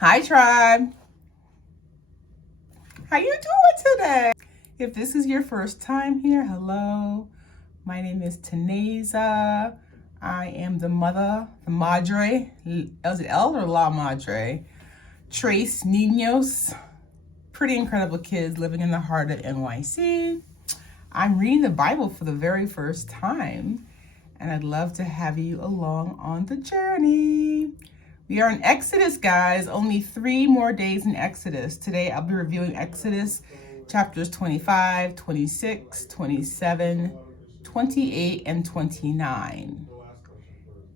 Hi, tribe. How you doing today? If this is your first time here, hello. My name is Teneza. I am the mother, the madre, is it El or La Madre? Tres Niños, pretty incredible kids living in the heart of NYC. I'm reading the Bible for the very first time, and I'd love to have you along on the journey. We are in Exodus, guys. Only 3 more days in Exodus. Today, I'll be reviewing Exodus chapters 25, 26, 27, 28, and 29.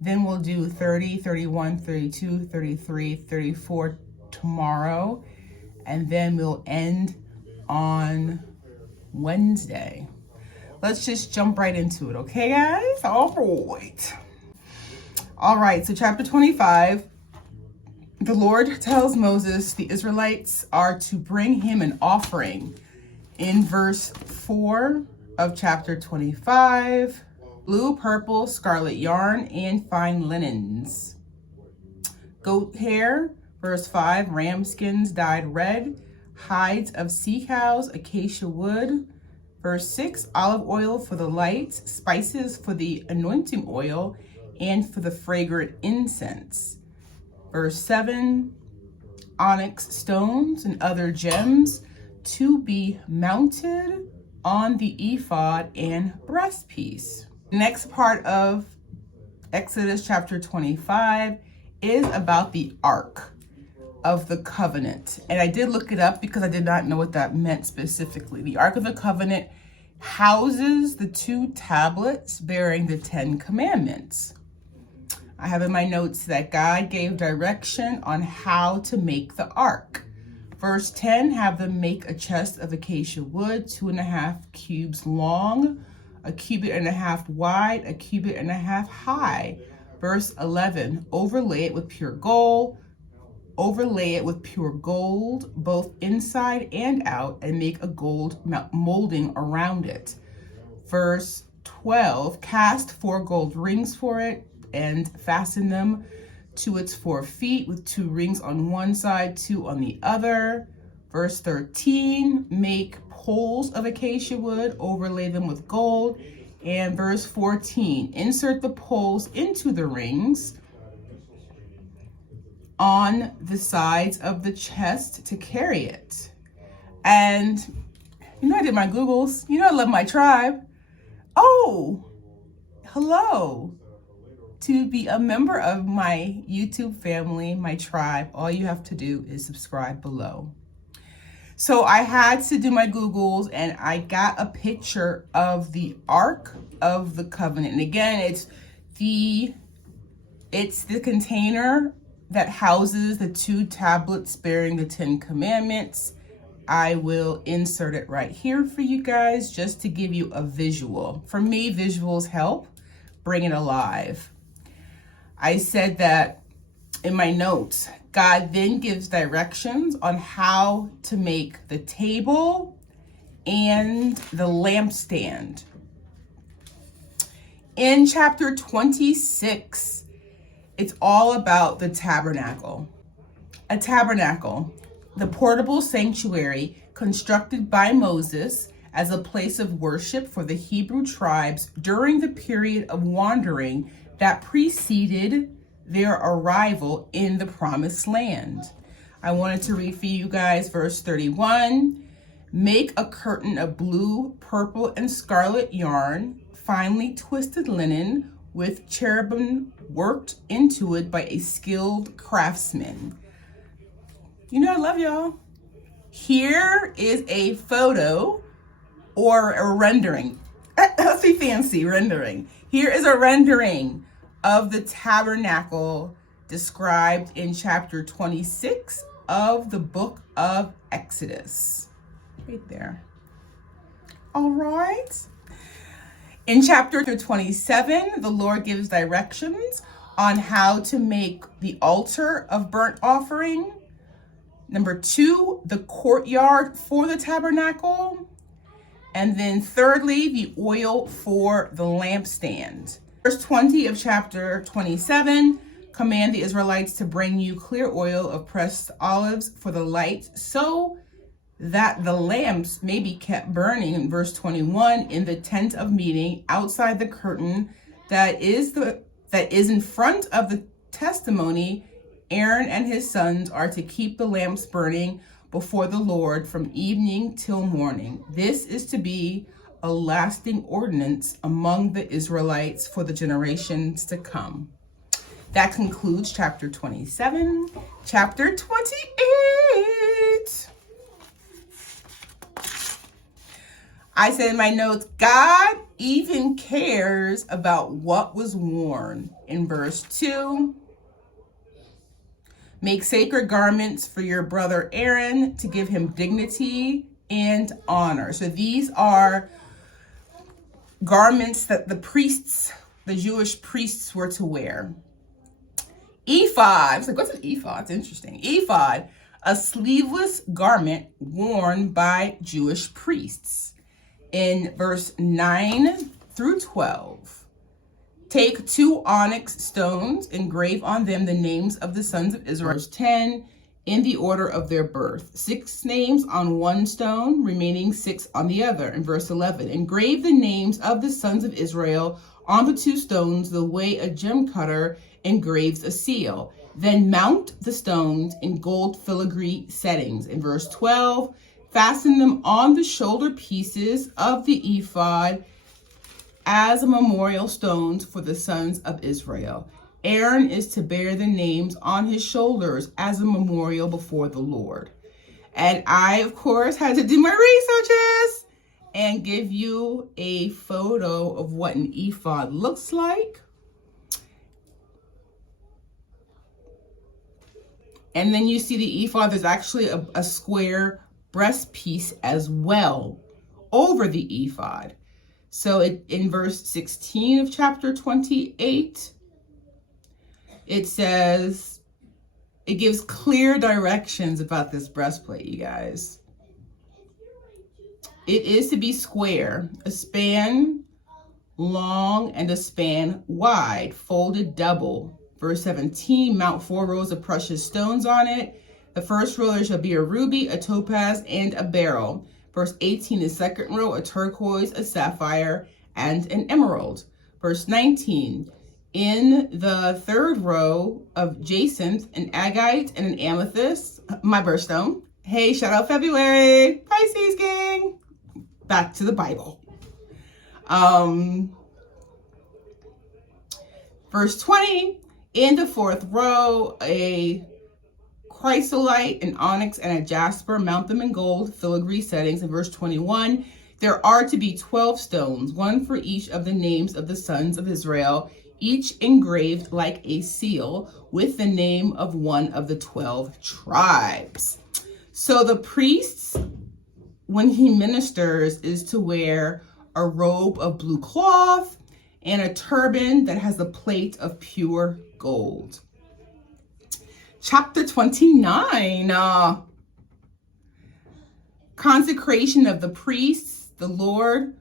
Then we'll do 30, 31, 32, 33, 34 tomorrow. And then we'll end on Wednesday. Let's just jump right into it, okay, guys? All right, so chapter 25. The Lord tells Moses the Israelites are to bring him an offering. In verse 4 of chapter 25, blue, purple, scarlet yarn, and fine linens. Goat hair, verse 5, ram skins dyed red, hides of sea cows, acacia wood. Verse 6, olive oil for the light, spices for the anointing oil, and for the fragrant incense. Verse 7, onyx stones and other gems to be mounted on the ephod and breastpiece. The next part of Exodus chapter 25 is about the Ark of the Covenant. And I did look it up because I did not know what that meant specifically. The Ark of the Covenant houses the 2 tablets bearing the 10 commandments. I have in my notes that God gave direction on how to make the ark. Verse 10, have them make a chest of acacia wood, 2.5 cubits long, 1.5 cubits wide, 1.5 cubits high. Verse 11, overlay it with pure gold, both inside and out, and make a gold molding around it. Verse 12, cast 4 gold rings for it, and fasten them to its 4 feet with 2 rings on one side, 2 on the other. Verse 13, make poles of acacia wood, overlay them with gold. And verse 14, insert the poles into the rings on the sides of the chest to carry it. And I did my Googles. I love my tribe. Oh, hello. To be a member of my YouTube family, my tribe, all you have to do is subscribe below. So I had to do my Googles, and I got a picture of the Ark of the Covenant. And again, it's the container that houses the 2 tablets bearing the 10 commandments. I will insert it right here for you guys just to give you a visual. For me, visuals help bring it alive. I said that in my notes. God then gives directions on how to make the table and the lampstand. In chapter 26, it's all about the tabernacle. A tabernacle, the portable sanctuary constructed by Moses as a place of worship for the Hebrew tribes during the period of wandering that preceded their arrival in the promised land. I wanted to read for you guys verse 31. Make a curtain of blue, purple, and scarlet yarn, finely twisted linen with cherubim worked into it by a skilled craftsman. I love y'all. Here is a photo or a rendering. Let's be fancy, rendering. Here is a rendering of the tabernacle described in chapter 26 of the book of Exodus. Right there. All right. In chapter 27, the Lord gives directions on how to make the altar of burnt offering. Number 2, the courtyard for the tabernacle. And then thirdly, the oil for the lampstand. Verse 20 of chapter 27, Command the Israelites to bring you clear oil of pressed olives for the light, so that the lamps may be kept burning, in verse 21, in the tent of meeting outside the curtain that is in front of the testimony. Aaron and his sons are to keep the lamps burning before the Lord from evening till morning. This is to be a lasting ordinance among the Israelites for the generations to come. That concludes chapter 27. Chapter 28. I said in my notes, God even cares about what was worn. In verse 2, make sacred garments for your brother Aaron to give him dignity and honor. So these are garments that the Jewish priests were to wear. Ephod. I was like, what's an ephod? It's interesting. Ephod, a sleeveless garment worn by Jewish priests. In verse 9 through 12, take 2 onyx stones, engrave on them the names of the sons of Israel. Verse 10, in the order of their birth, 6 names on one stone, remaining 6 on the other. In verse 11, engrave the names of the sons of Israel on the 2 stones the way a gem cutter engraves a seal. Then mount the stones in gold filigree settings. In verse 12, fasten them on the shoulder pieces of the ephod as memorial stones for the sons of Israel. Aaron is to bear the names on his shoulders as a memorial before the Lord. And I, of course, had to do my researches and give you a photo of what an ephod looks like. And then you see the ephod, there's actually a square breast piece as well over the ephod. So in verse 16 of chapter 28, it says, it gives clear directions about this breastplate, you guys. It is to be square, a span long and a span wide, folded double. Verse 17, mount 4 rows of precious stones on it. The first row there shall be a ruby, a topaz, and a beryl. Verse 18, the second row, a turquoise, a sapphire, and an emerald. Verse 19, in the third row of jacinth, an agate, and an amethyst, my birthstone. Hey, shout out February, Pisces gang. Back to the Bible. Verse 20, in the 4th row, a chrysolite, an onyx, and a jasper. Mount them in gold filigree settings. In verse 21, there are to be 12 stones, 1 for each of the names of the sons of Israel, each engraved like a seal with the name of one of the 12 tribes. So the priests, when he ministers, is to wear a robe of blue cloth and a turban that has a plate of pure gold. Chapter 29, consecration of the priests. The Lord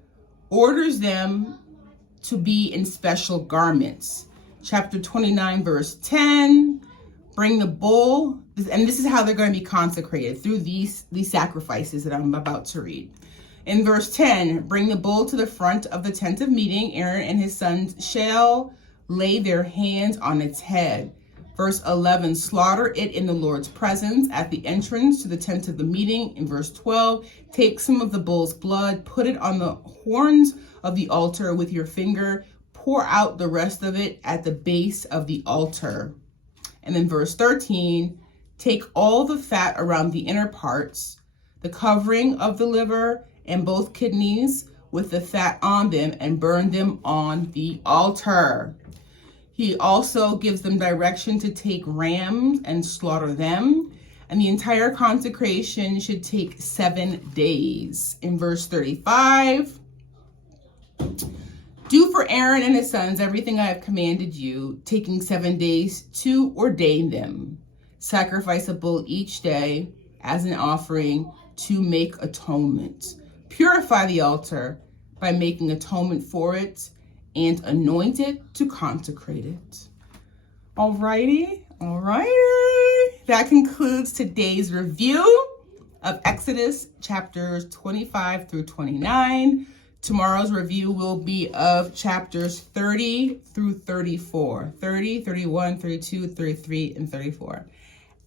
orders them to be in special garments. Chapter 29, verse 10, bring the bull, and this is how they're going to be consecrated, through these sacrifices that I'm about to read. In verse 10, bring the bull to the front of the tent of meeting. Aaron and his sons shall lay their hands on its head. Verse 11, slaughter it in the Lord's presence at the entrance to the tent of the meeting. In verse 12, take some of the bull's blood, put it on the horns of the altar with your finger, pour out the rest of it at the base of the altar. And then verse 13, take all the fat around the inner parts, the covering of the liver and both kidneys with the fat on them, and burn them on the altar. He also gives them direction to take rams and slaughter them. And the entire consecration should take 7 days. In verse 35, do for Aaron and his sons everything I have commanded you, taking 7 days to ordain them. Sacrifice a bull each day as an offering to make atonement. Purify the altar by making atonement for it, and anoint it to consecrate it. Alrighty. That concludes today's review of Exodus chapters 25 through 29. Tomorrow's review will be of chapters 30 through 34. 30, 31, 32, 33, and 34.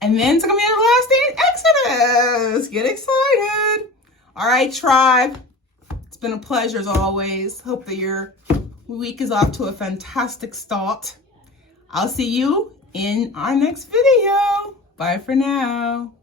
And then it's going to be the last day in Exodus. Get excited. All right, tribe. It's been a pleasure as always. Hope that your week is off to a fantastic start. I'll see you in our next video. Bye for now.